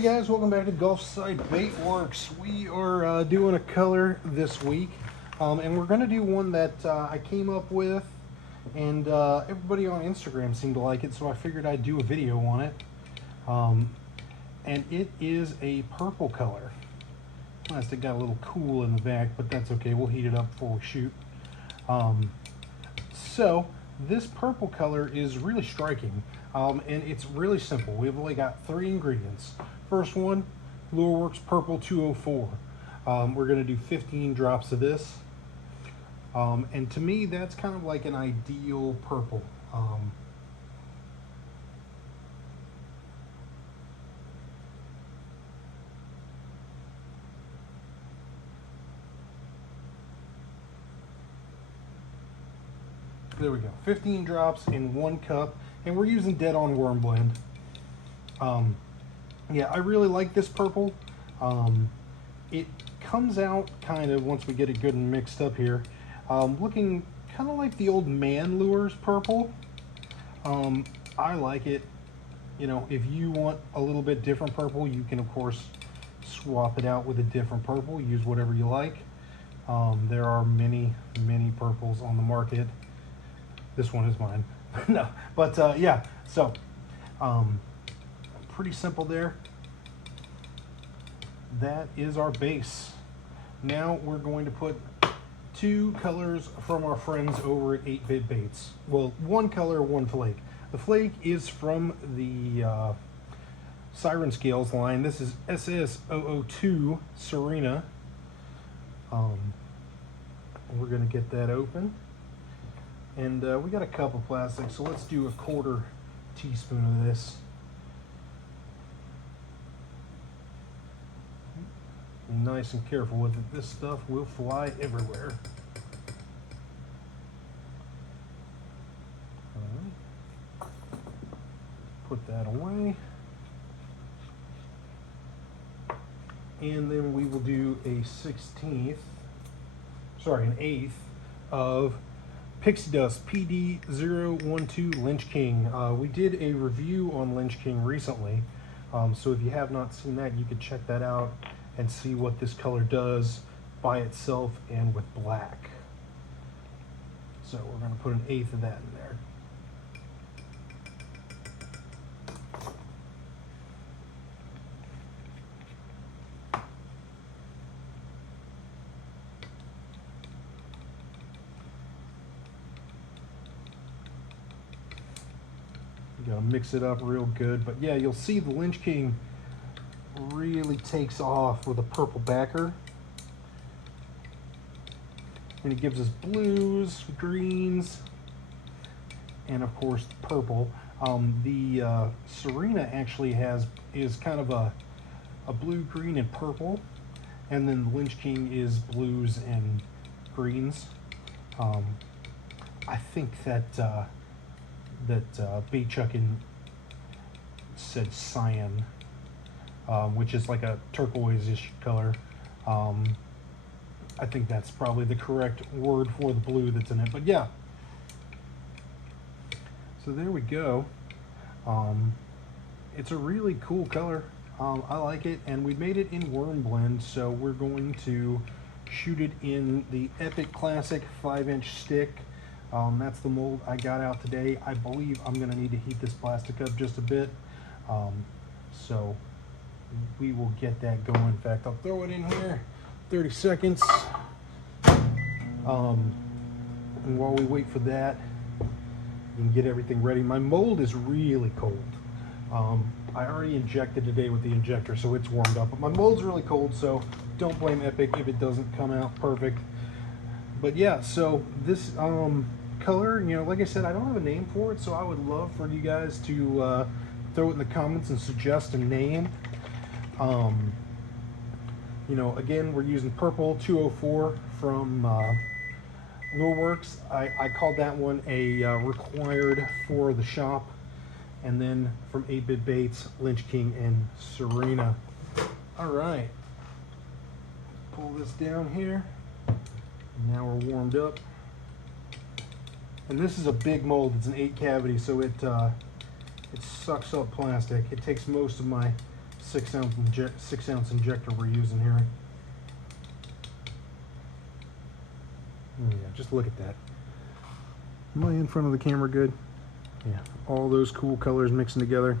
Hey guys, welcome back to Gulf Side Bait Works. We are doing a color this week, and we're going to do one that I came up with, and everybody on Instagram seemed to like it, so I figured I'd do a video on it. And it is a purple color. Plastic got a little cool in the back, but that's okay. We'll heat it up before we shoot. So this purple color is really striking, and it's really simple. We've only got 3 ingredients. First one, Lureworks Purple 204. We're going to do 15 drops of this, and to me that's kind of like an ideal purple. There we go, 15 drops in 1 cup, and we're using Dead On Worm Blend. Yeah, I really like this purple. It comes out kind of, once we get it good and mixed up here, looking kind of like the old Man Lures purple. I like it. You know, if you want a little bit different purple, you can of course swap it out with a different purple. Use whatever you like. There are many purples on the market. This one is mine. No, but yeah, so pretty simple there. That is our base. Now we're going to put 2 colors from our friends over at 8-Bit Baits. Well, 1 color, 1 flake. The flake is from the Siren Scales line. This is SS002 Serena. We're going to get that open. And we got a cup of plastic, so let's do a 1/4 teaspoon of this. Be nice and careful with it. This stuff will fly everywhere. All right. Put that away. And then we will do a 1/16, sorry, an 1/8 of Pixie Dust PD012 Lynch King. We did a review on Lynch King recently, so if you have not seen that, you could check that out and see what this color does by itself and with black. So we're going to put an 1/8 of that in there. You gotta mix it up real good, but yeah, you'll see the Lynch King really takes off with a purple backer, and it gives us blues, greens, and of course purple. The Serena actually is kind of a blue, green, and purple, and then the Lynch King is blues and greens. I think that Bait Chuckin said cyan, which is like a turquoise-ish color. I think that's probably the correct word for the blue that's in it, but yeah. So there we go. It's a really cool color. I like it, and we made it in Worm Blend, so we're going to shoot it in the Epic Classic 5-inch stick. That's the mold I got out today. I believe I'm going to need to heat this plastic up just a bit, so we will get that going. In fact, I'll throw it in here, 30 seconds, and while we wait for that, you can get everything ready. My mold is really cold. I already injected today with the injector, so it's warmed up, but my mold's really cold, so don't blame Epic if it doesn't come out perfect. But yeah, so this color, you know, like I said, I don't have a name for it, so I would love for you guys to throw it in the comments and suggest a name. You know, again, we're using Purple 204 from Lureworks. I called that one a required for the shop. And then from 8-Bit Baits, Lynch King and Serena. All right, pull this down here. Now we're warmed up. And this is a big mold. It's an 8 cavity, so it sucks up plastic. It takes most of my 6-ounce injector we're using here. Oh, yeah, just look at that. Am I in front of the camera good? Yeah, all those cool colors mixing together.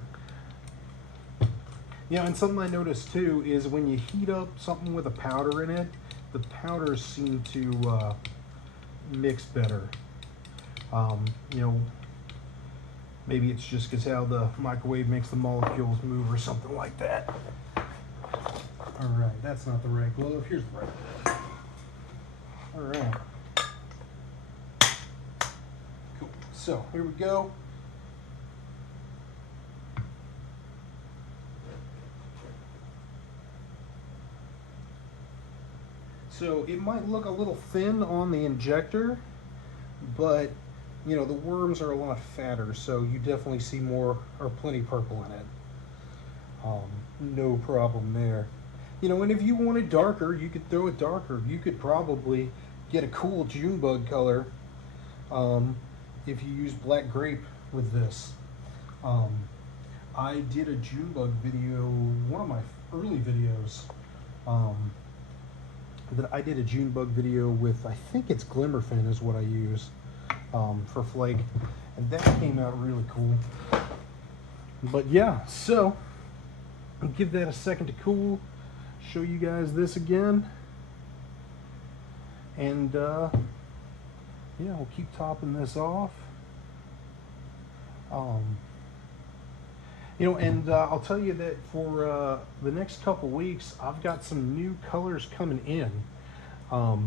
Yeah, and something I noticed too is when you heat up something with a powder in it, the powders seem to mix better. You know, maybe it's just because how the microwave makes the molecules move or something like that. All right, that's not the right glove. Here's the right glove. All right. Cool. So here we go. So it might look a little thin on the injector, but you know, the worms are a lot fatter, so you definitely see more or plenty purple in it. No problem there. You know, and if you want it darker, you could throw it darker. You could probably get a cool Junebug color if you use black grape with this. I did a Junebug video, one of my early videos. That I did a Junebug video with, I think it's Glimmerfin is what I use for flake, and that came out really cool. But yeah, so I'll give that a second to cool, show you guys this again, and yeah, we'll keep topping this off. You know, and I'll tell you that for the next couple weeks, I've got some new colors coming in. For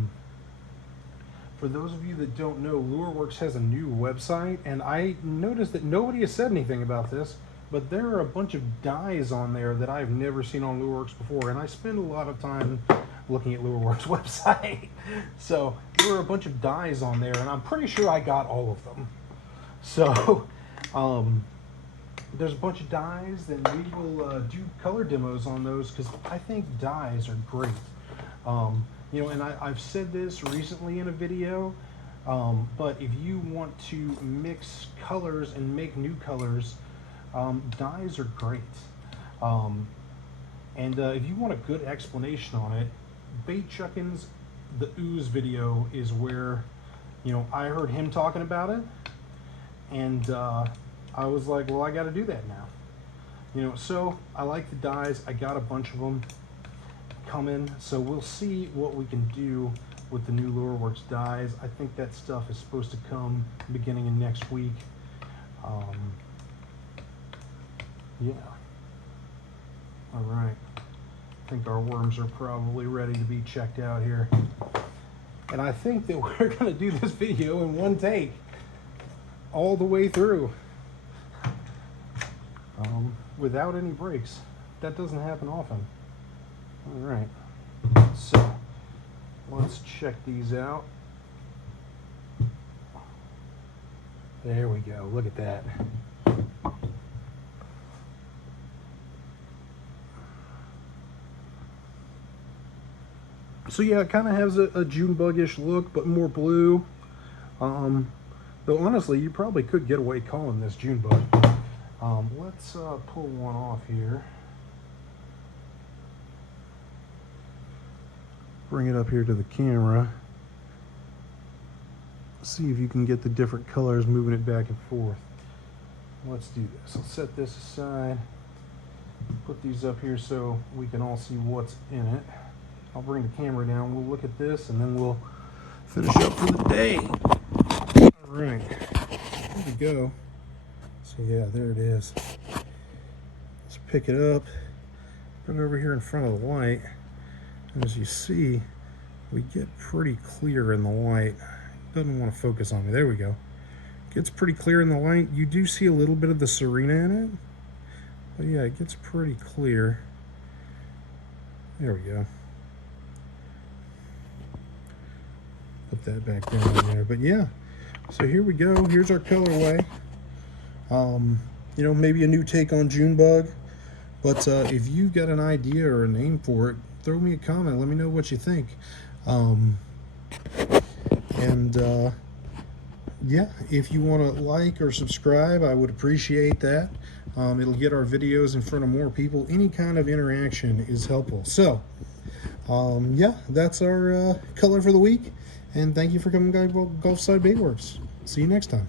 those of you that don't know, LureWorks has a new website, and I noticed that nobody has said anything about this, but there are a bunch of dyes on there that I've never seen on LureWorks before, and I spend a lot of time looking at LureWorks website. So there are a bunch of dyes on there, and I'm pretty sure I got all of them. So there's a bunch of dyes, and we will do color demos on those because I think dyes are great. You know, and I've said this recently in a video, but if you want to mix colors and make new colors, dyes are great. And if you want a good explanation on it, Bait Chuckin's The Ooze video is where, you know, I heard him talking about it, and I was like, well, I got to do that now. You know, so I like the dyes. I got a bunch of them coming, so we'll see what we can do with the new LureWorks dyes. I think that stuff is supposed to come beginning of next week. Yeah. All right. I think our worms are probably ready to be checked out here. And I think that we're going to do this video in one take, all the way through, without any breaks. That doesn't happen often. All right. So let's check these out. There we go. Look at that. So yeah, it kind of has a Junebug-ish look, but more blue. Though honestly, you probably could get away calling this Junebug. Let's pull one off here. Bring it up here to the camera. See if you can get the different colors moving it back and forth. Let's do this. I'll set this aside. Put these up here so we can all see what's in it. I'll bring the camera down. We'll look at this and then we'll finish up for the day. All right, here we go. So yeah, there it is. Let's pick it up, bring it over here in front of the light. And as you see, we get pretty clear in the light. Doesn't want to focus on me. There we go. Gets pretty clear in the light. You do see a little bit of the Serena in it. But yeah, it gets pretty clear. There we go. Put that back down there. But yeah, so here we go. Here's our colorway. You know, maybe a new take on Junebug. But if you've got an idea or a name for it, throw me a comment. Let me know what you think. yeah, if you want to like or subscribe, I would appreciate that. It'll get our videos in front of more people. Any kind of interaction is helpful. So, yeah, that's our color for the week. And thank you for coming to Gulfside Baitworks. See you next time.